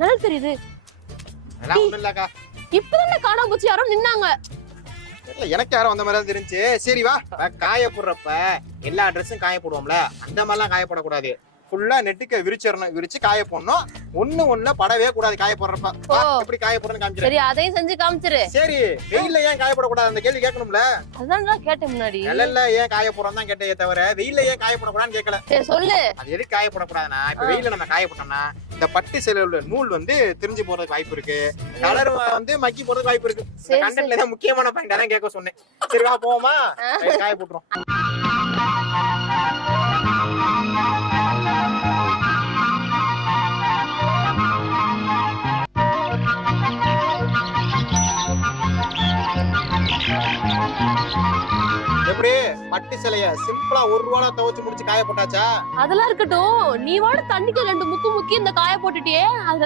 நல்லா தெரியுது. அதெல்லாம் ஒண்ணும் இல்லக்கா. இப்பதான் காணாம போச்சு, யாரோ நின்னாங்க. இல்ல எனக்கு யாரும் அந்த மாதிரி தான் தெரிஞ்சு. சரி வா, காய போடுறப்ப எல்லா ட்ரெஸ்ஸும் காய போடுவோம்ல, அந்த மாதிரிலாம் காய போடக்கூடாது. ஃபுல்லா நெட்டுக்க விரிச்சிடணும். விரிச்சு காய போடணும். ஒண்ணு படவே கூடாது காய போடுறப்ப. எப்படி காய போடுறேன்னு காமிக்கிறேன். சரி, அதையும் செஞ்சு காமிச்சிரு. சரி, வெயில்ல ஏன் காய போடக்கூடாது அந்த கேள்வி கேட்கணும்ல. அதான் கேட்டேன் முன்னாடி. நிழல்ல ஏன் காய போடுறோம் தான் கேட்டே தவிர வெயில்ல ஏன் காய போடக்கூடாதுன்னு கேட்கல. சரி சொல்லு. அது எதுக்கு காய போடக்கூடாதுன்னா, இப்ப வெயில்ல நம்ம காய போட்டோம்னா இந்த பட்டு சேலையில உள்ள நூல் வந்து திரிஞ்சு போறதுக்கு வாய்ப்பு இருக்கு. கலர் வந்து மக்கி போறதுக்கு வாய்ப்பு இருக்கு. இந்த கண்டென்ட்ல தான் முக்கியமான பாயிண்ட் அதான் கேட்க சொன்னேன். சரி வா போவோமா, காய போட்டுறோம். எப்படி பட்டு சிலைய சிம்பிளா 1 ரூபால துவைச்சு முடிச்சு காய போட்டாச்சா? அதெல்லாம் இருக்கட்டும், நீ வாட தண்ணிக்கு 2 முக்கி இந்த காய போட்டுட்டியே,